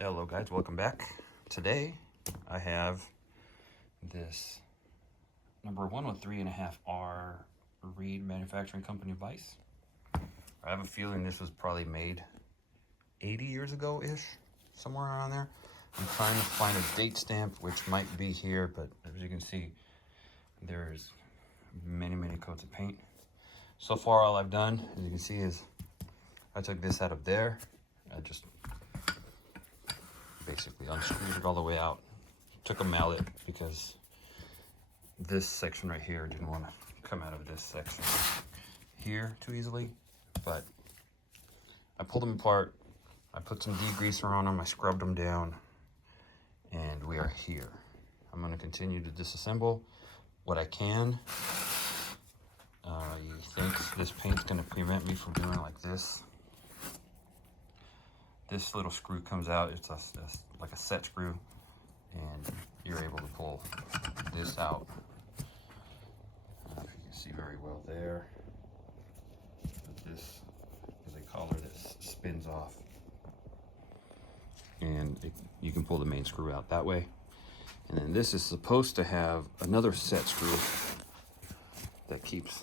Hello guys, welcome back. Today I have this number 103.5R Reed Manufacturing Company vise. I have a feeling this was probably made 80 years ago-ish, somewhere around there. I'm trying to find a date stamp, which might be here, but as you can see, there's many coats of paint. So far all I've done, as you can see, is I took this out of there. I just basically unscrewed it all the way out. Took a mallet because this section right here didn't want to come out of this section here too easily, but I pulled them apart. I put some degreaser on them, I scrubbed them down, and we are here. I'm going to continue to disassemble what I can. You think this paint's going to prevent me from doing like this? This little screw comes out. It's like a set screw, and you're able to pull this out. I don't know if you can see very well there. But this is a collar that spins off, and you can pull the main screw out that way. And then this is supposed to have another set screw that keeps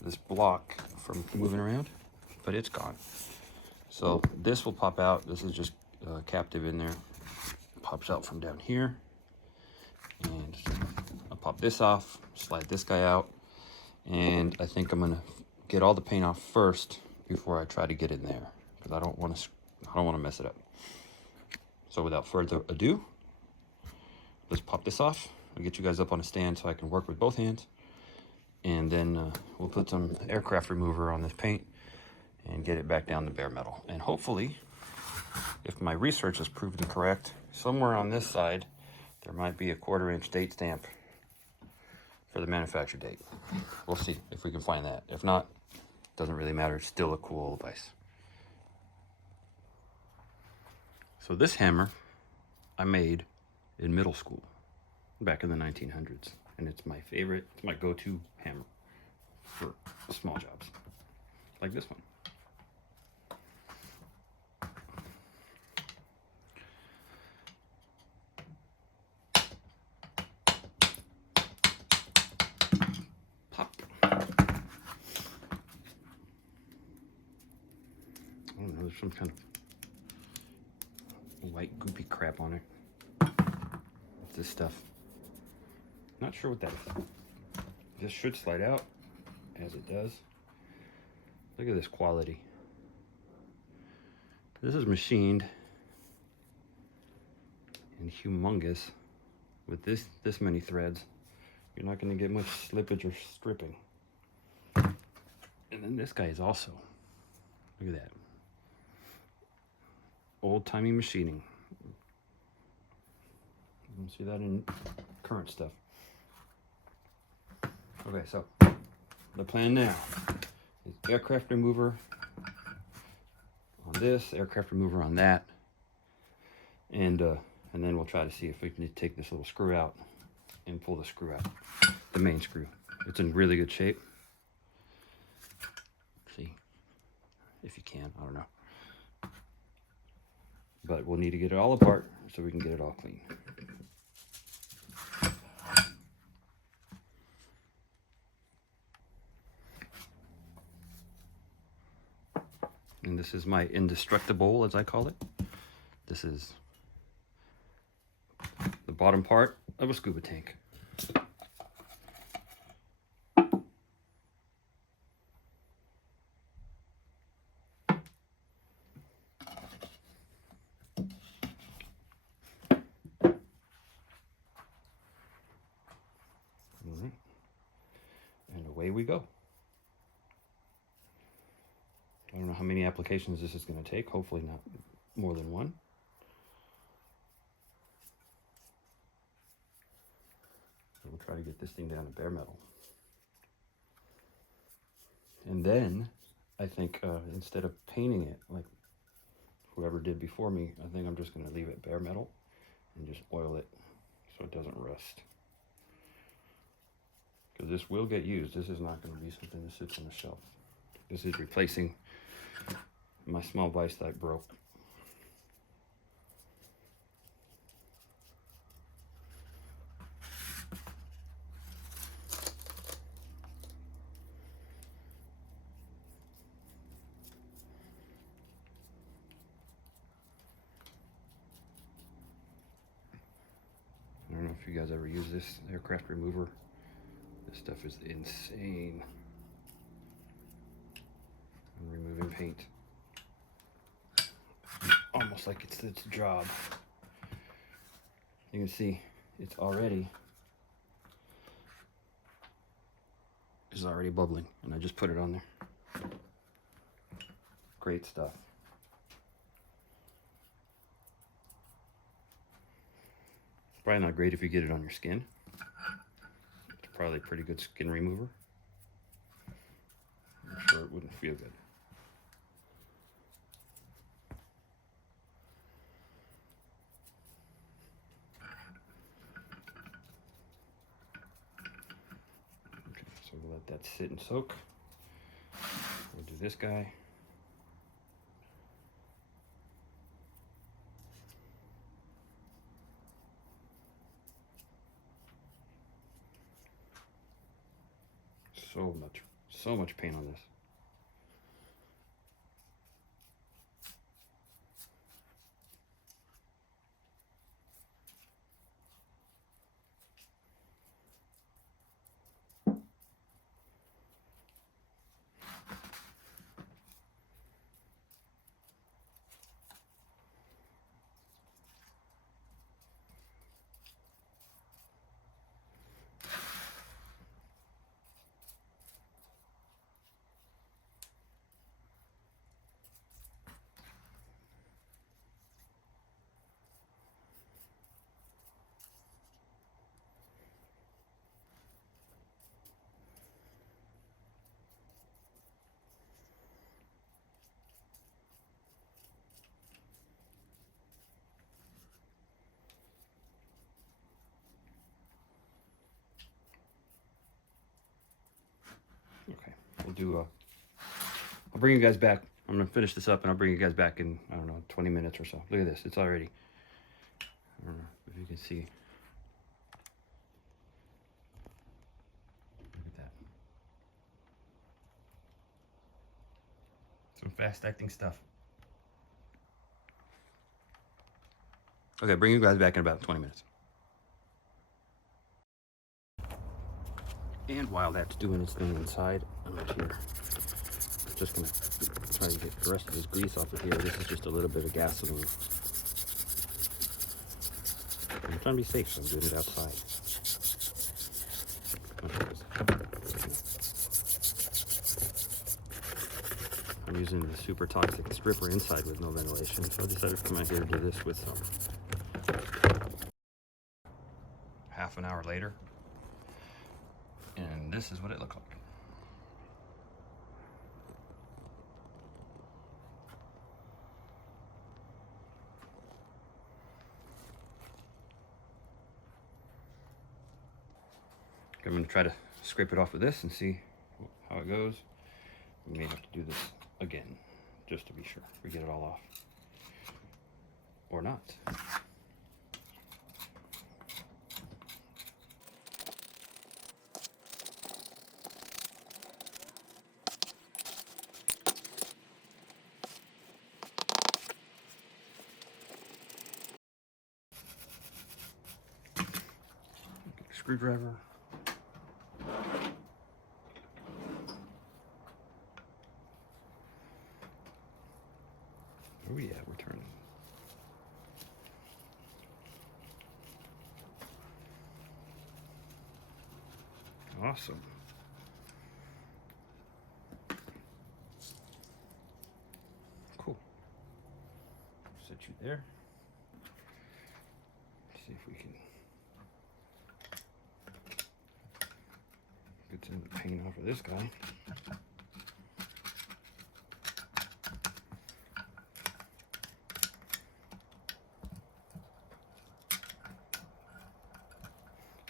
this block from moving around, but it's gone. So this will pop out. This is just captive in there. Pops out from down here. And I'll pop this off, slide this guy out. And I think I'm gonna get all the paint off first before I try to get in there, because I don't want to mess it up. So without further ado, let's pop this off. I'll get you guys up on a stand so I can work with both hands. And then we'll put some aircraft remover on this paint and get it back down to bare metal. And hopefully, if my research has proven correct, somewhere on this side, there might be a 1/4-inch date stamp for the manufacture date. We'll see if we can find that. If not, doesn't really matter. It's still a cool vise. So this hammer I made in middle school back in the 1900s. And it's my favorite, it's my go-to hammer for small jobs, like this one. Pop. I don't know, there's some kind of white goopy crap on it. What's this stuff? Not sure what that is. This should slide out, as it does. Look at this quality. This is machined and humongous with this many threads. You're not going to get much slippage or stripping. And then this guy is also, look at that, old-timey machining. You can see that in current stuff. Okay, so the plan now is aircraft remover on this, aircraft remover on that, and then we'll try to see if we can take this little screw out and pull the screw out, the main screw. It's in really good shape. See, if you can, I don't know. But we'll need to get it all apart so we can get it all clean. And this is my indestructible, as I call it. This is the bottom part of a scuba tank. And away we go. I don't know how many applications this is going to take. Hopefully not more than one. So we'll try to get this thing down to bare metal. And then I think instead of painting it like whoever did before me, I think I'm just going to leave it bare metal and just oil it so it doesn't rust. Because this will get used. This is not going to be something that sits on the shelf. This is replacing my small vise that broke. you guys ever use this aircraft remover. This stuff is insane on removing paint. Almost like it's its job. You can see it's already bubbling, and I just put it on there. Great stuff. Probably not great if you get it on your skin. It's probably a pretty good skin remover. I'm sure it wouldn't feel good. Okay, so we'll let that sit and soak. We'll do this guy. So much paint on this. Okay, we'll do I'll bring you guys back. I'm gonna finish this up and I'll bring you guys back in, I don't know, 20 minutes or so. Look at this, it's already, I don't know if you can see. Look at that. Some fast acting stuff. Okay, bring you guys back in about 20 minutes. And while that's doing its thing inside, I'm up here. I'm just gonna try to get the rest of this grease off of here. This is just a little bit of gasoline. I'm trying to be safe, so I'm doing it outside. I'm using the super toxic stripper inside with no ventilation, so I decided to come out here to do this with some. Half an hour later, and this is what it looked like. I'm going to try to scrape it off with this and see how it goes. We may have to do this again, just to be sure we get it all off. Or not. Screwdriver. Oh yeah, we're turning. Awesome. Cool. Set you there. See if we can get some paint off of this guy.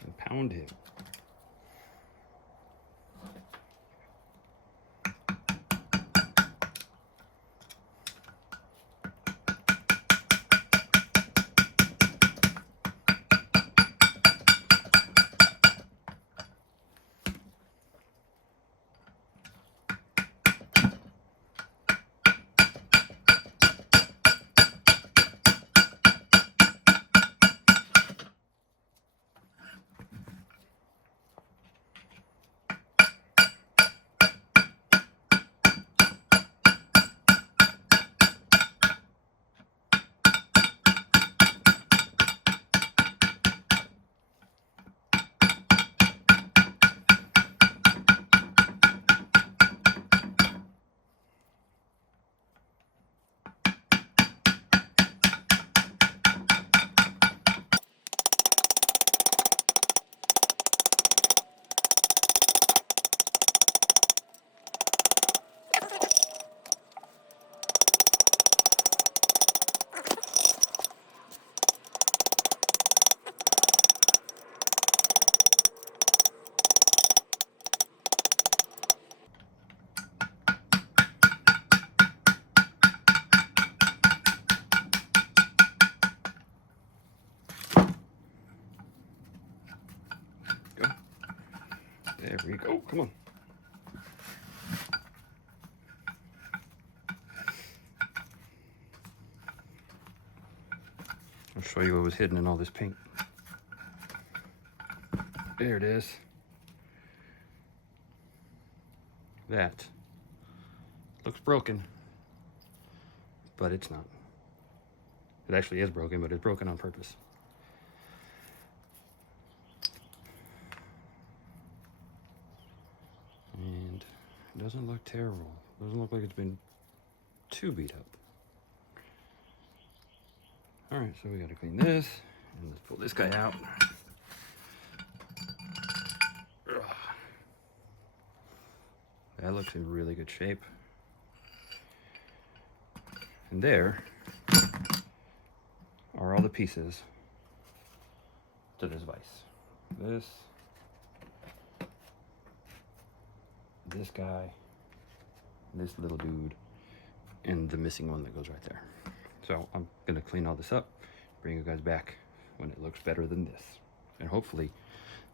And pound him. There we go, come on. I'll show you what was hidden in all this paint. There it is. That looks broken, but it's not. It actually is broken, but it's broken on purpose. And it doesn't look terrible. It doesn't look like it's been too beat up. All right, so we gotta clean this, and let's pull this guy out. Ugh. That looks in really good shape. And there are all the pieces to this vise. This guy, this little dude, and the missing one that goes right there. So I'm gonna clean all this up, bring you guys back when it looks better than this. And hopefully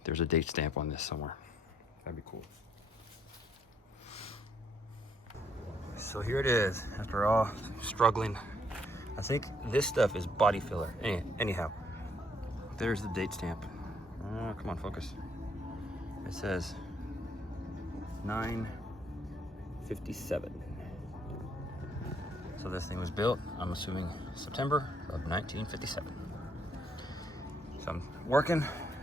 there's a date stamp on this somewhere. That'd be cool. So here it is, after all struggling. I think this stuff is body filler. Anyhow, there's the date stamp. Oh, come on, focus. It says 9/57. So this thing was built, I'm assuming, September of 1957. So I'm working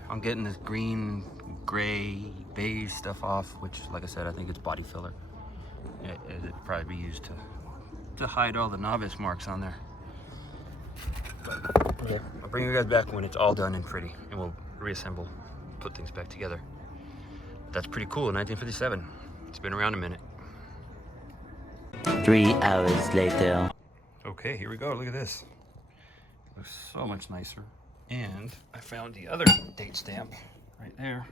on getting this green, gray, beige stuff off, which, like I said, I think it's body filler. It'd probably be used to hide all the novice marks on there. But okay, I'll bring you guys back when it's all done and pretty, and we'll reassemble, put things back together. That's pretty cool, 1957. It's been around a minute. 3 hours later. Okay, here we go, look at this. Looks so much nicer. And I found the other date stamp right there.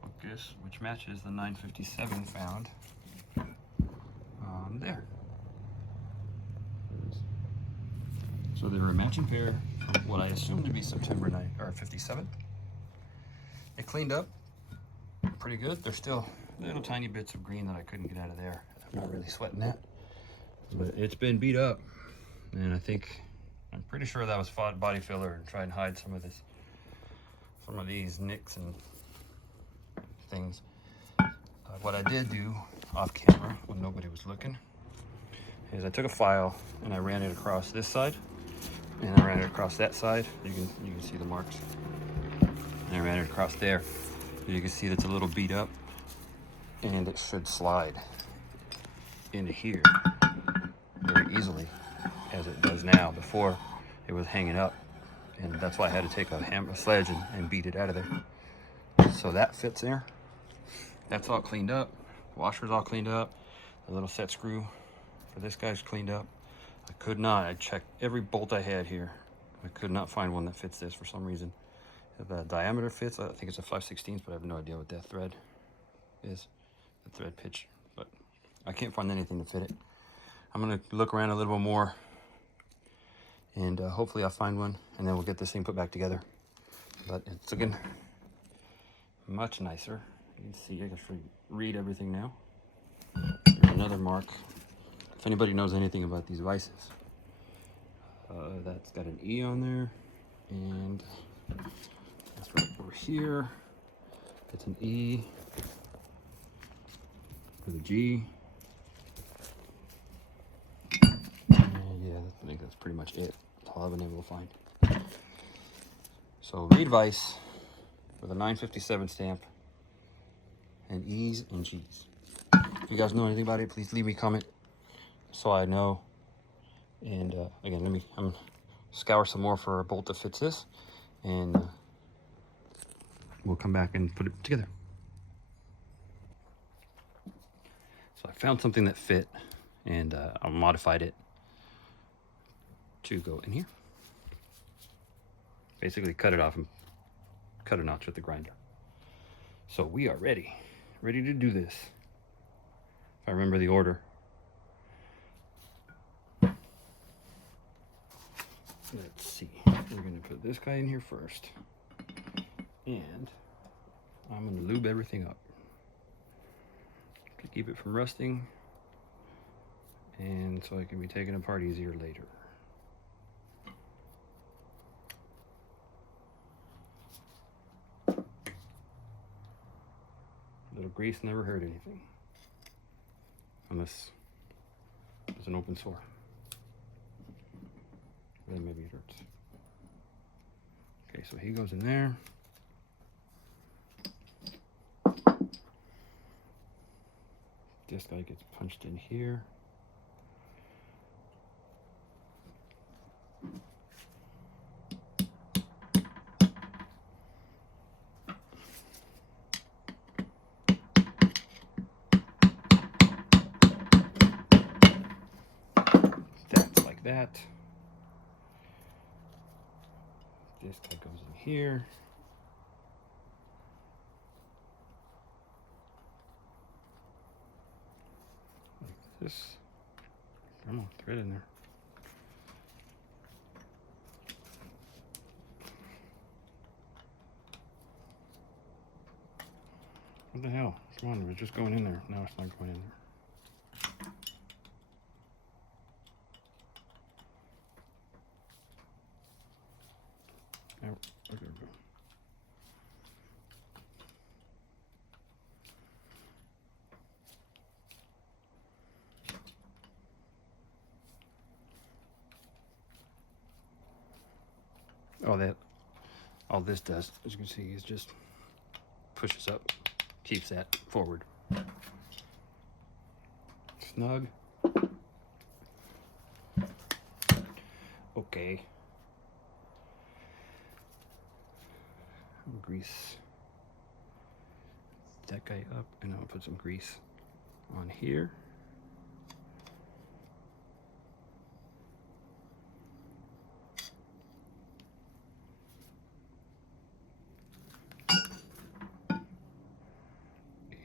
Focus, which matches the 9/57 found there. So they were a matching pair from what I assume to be September 9 or 57. It cleaned up pretty good. There's still little tiny bits of green that I couldn't get out of there. I'm not really sweating that, but it's been beat up, and I'm pretty sure that was body filler and try and hide some of these nicks and things. What I did do off camera when nobody was looking is I took a file and I ran it across this side, and I ran it across that side. You can see the marks. And I ran it across there. You can see that's a little beat up, and it should slide into here very easily, as it does now. Before, it was hanging up, and that's why I had to take a sledge and beat it out of there. So that fits there. That's all cleaned up. Washer's all cleaned up. The little set screw for this guy's cleaned up. I checked every bolt I had here. I could not find one that fits this for some reason. The diameter fits, I think it's a 5/16, but I have no idea what that thread is, the thread pitch, but I can't find anything to fit it. I'm gonna look around a little bit more, and hopefully I'll find one, and then we'll get this thing put back together. But it's looking much nicer. You can see, I can read everything now. There's another mark. If anybody knows anything about these vises, that's got an E on there, and that's right over here. It's an E with a G. And yeah, I think that's pretty much it. That's all I've been able to find. So reed vise with a 9/57 stamp, and E's and G's. If you guys know anything about it, please leave me a comment so I know. And again, I'm scour some more for a bolt that fits this, and we'll come back and put it together. So I found something that fit, and I modified it to go in here. Basically cut it off and cut a notch with the grinder. So we are ready to do this. If I remember the order. Let's see, we're gonna put this guy in here first, and I'm going to lube everything up to keep it from rusting and so it can be taken apart easier later. Little grease never hurt anything, unless it's an open sore. Then maybe it hurts. Okay, so he goes in there. This guy gets punched in here. That's like that. This guy goes in here. Like this. Come on, thread in there. What the hell? Come on, we're just going in there. No, it's not going in there. Oh, there we go. All this does, as you can see, is just pushes up, keeps that forward. Snug. Okay. Grease that guy up, and I'll put some grease on here.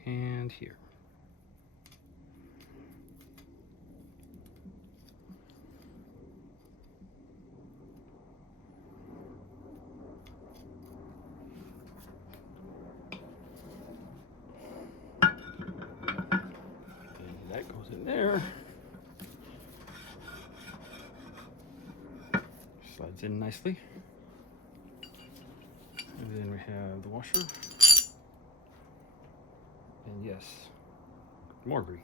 And here. And that goes in there. Slides in nicely. And then we have the washer. And yes, more grease.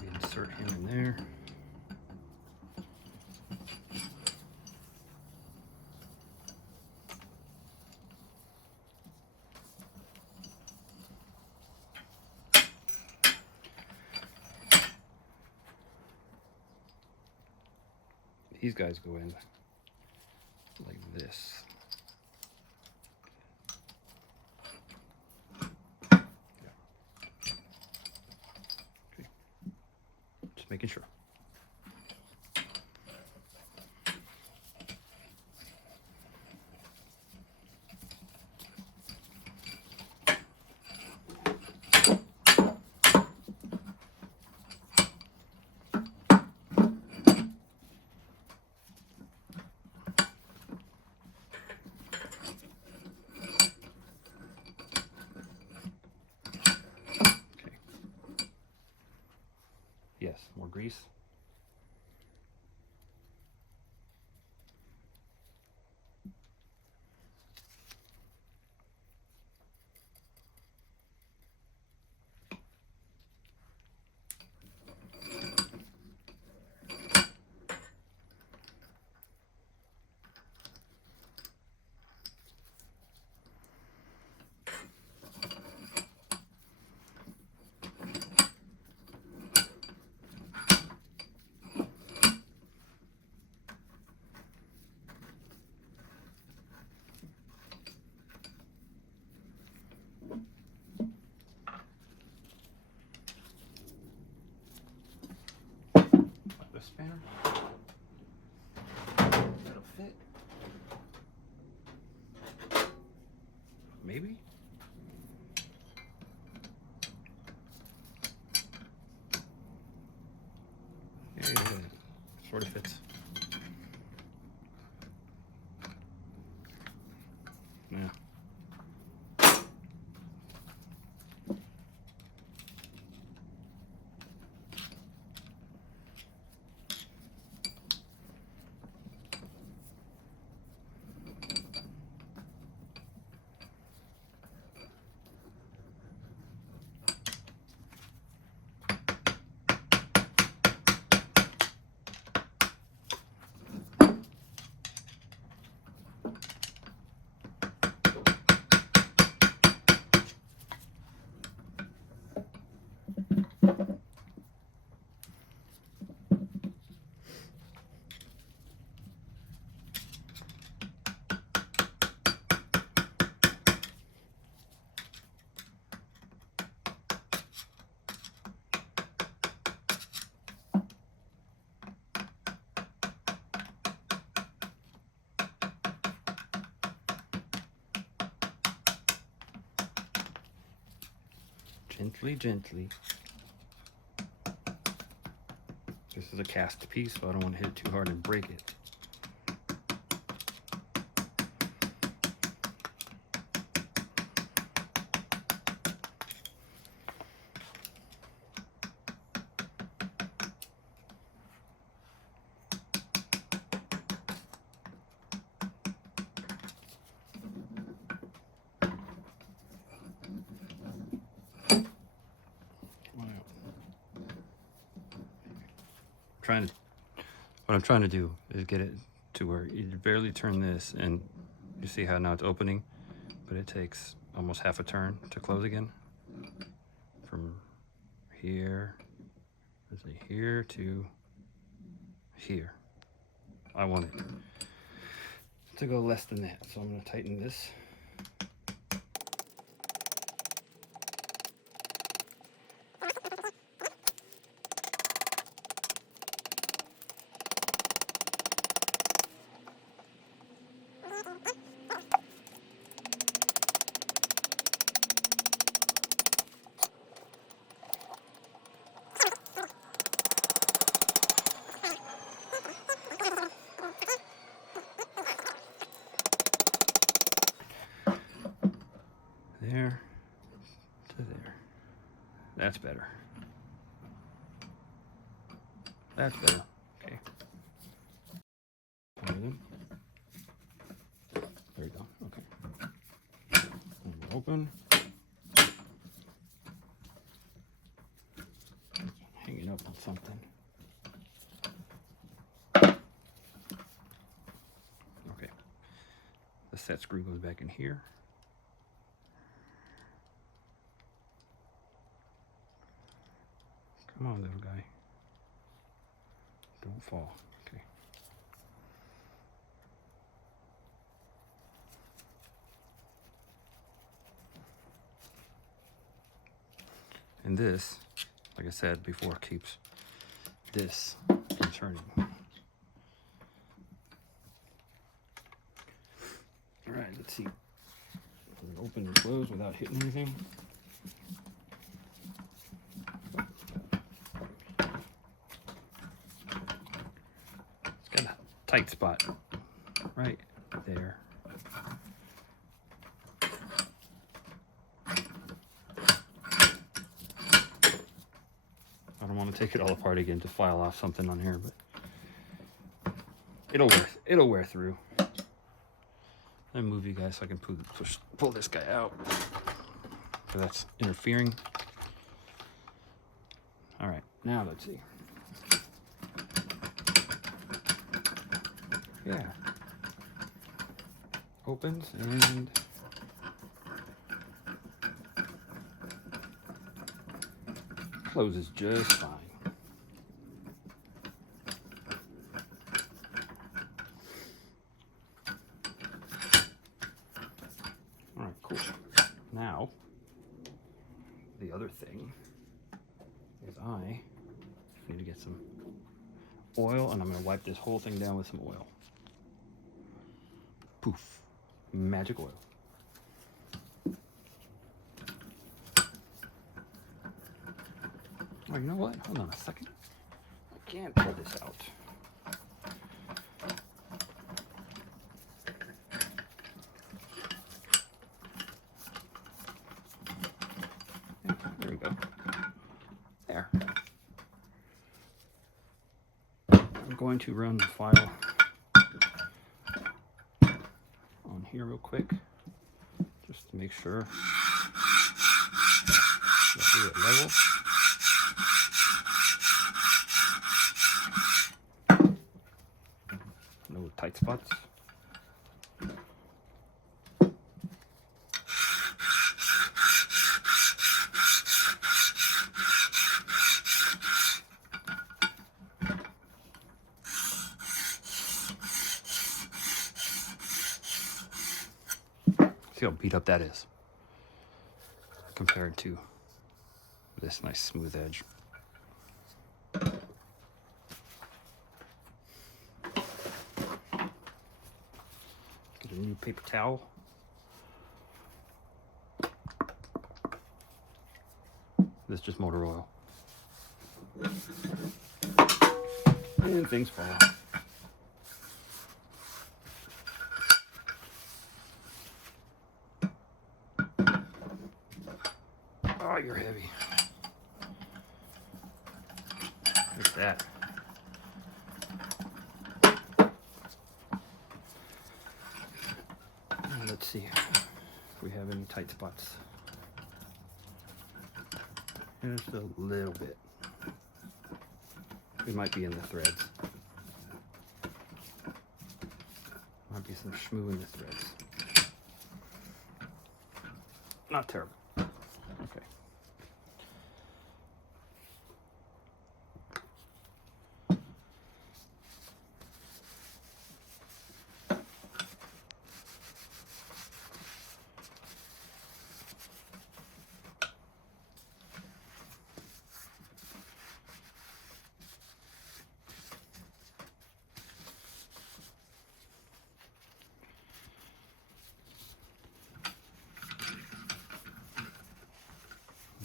We insert him in there. These guys go in like this. Yeah. Okay. Just making sure. Yes, more grease. The spanner. That'll fit. Maybe. sort of fits. Yeah. Gently, gently. This is a cast piece, so I don't want to hit it too hard and break it. What I'm trying to do is get it to where you barely turn this, and you see how now it's opening, but it takes almost half a turn to close again. From here, let's say here to here. I want it to go less than that, so I'm going to tighten this. There to there. That's better. That's better. Okay. There you go. Okay. And we're open. Hang it up on something. Okay. The set screw goes back in here. Come on, little guy. Don't fall. Okay. And this, like I said before, keeps this from turning. All right, let's see. Open and close without hitting anything. It's got a tight spot right there. I don't want to take it all apart again to file off something on here, but it'll wear through. Let me move you guys so I can pull this guy out, because that's interfering. All right, now let's see. Yeah. Opens and closes just fine. All right, cool. Now, the other thing is I need to get some oil, and I'm going to wipe this whole thing down with some oil. Poof. Magic oil. Oh, you know what? Hold on a second. I can't pull this out. going to run the file on here real quick, just to make sure that we are level. No tight spots. See how beat up that is compared to this nice smooth edge. Get a new paper towel. This is just motor oil. And things fall out. Oh, you're heavy. Look at that. And let's see if we have any tight spots. Just a little bit. It might be in the threads. Might be some shmoo in the threads. Not terrible. Okay.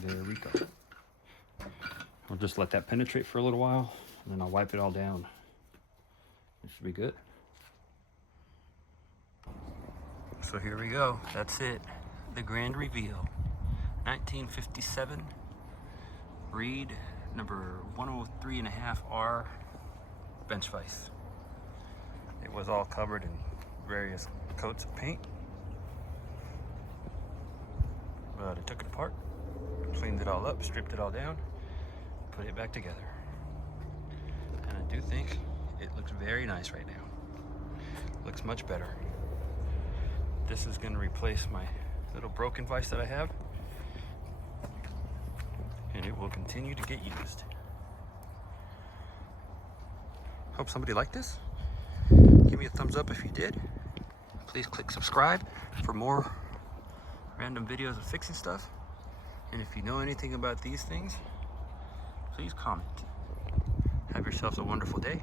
There we go. I'll just let that penetrate for a little while, and then I'll wipe it all down. It should be good. So here we go. That's it. The grand reveal. 1957 Reed number 103.5R bench vise. It was all covered in various coats of paint. But I took it apart, cleaned it all up, stripped it all down, put it back together. And I do think it looks very nice right now. Looks much better. This is going to replace my little broken vise that I have, and it will continue to get used. Hope somebody liked this. Give me a thumbs up if you did. Please click subscribe for more random videos of fixing stuff. And if you know anything about these things, please comment. Have yourselves a wonderful day.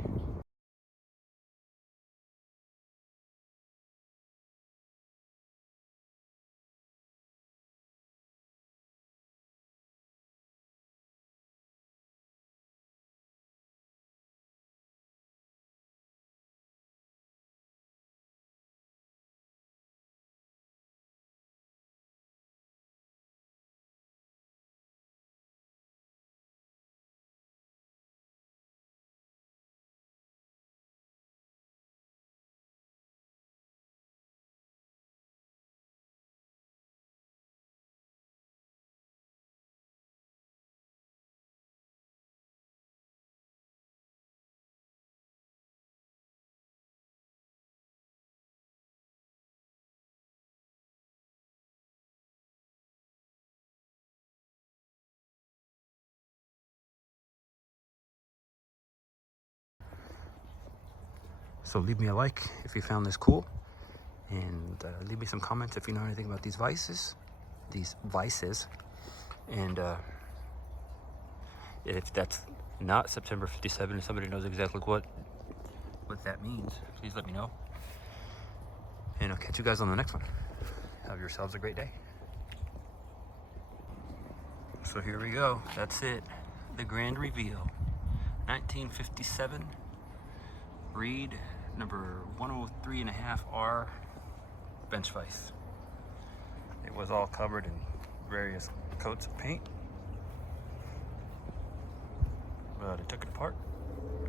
So leave me a like if you found this cool, and leave me some comments if you know anything about these vices. And if that's not September 57 and somebody knows exactly what that means, please let me know. And I'll catch you guys on the next one. Have yourselves a great day. So here we go. That's it. The grand reveal. 1957 Reed number 103.5R bench vise. It was all covered in various coats of paint. But I took it apart,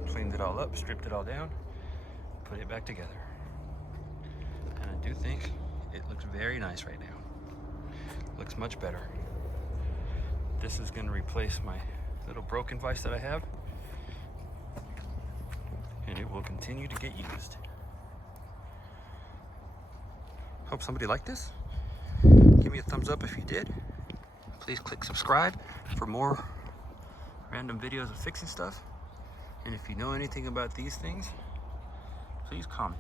cleaned it all up, stripped it all down, put it back together. And I do think it looks very nice right now. Looks much better. This is going to replace my little broken vise that I have, and it will continue to get used. Hope somebody liked this. Give me a thumbs up if you did. Please click subscribe for more random videos of fixing stuff. And if you know anything about these things, please comment.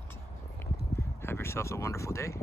Have yourselves a wonderful day.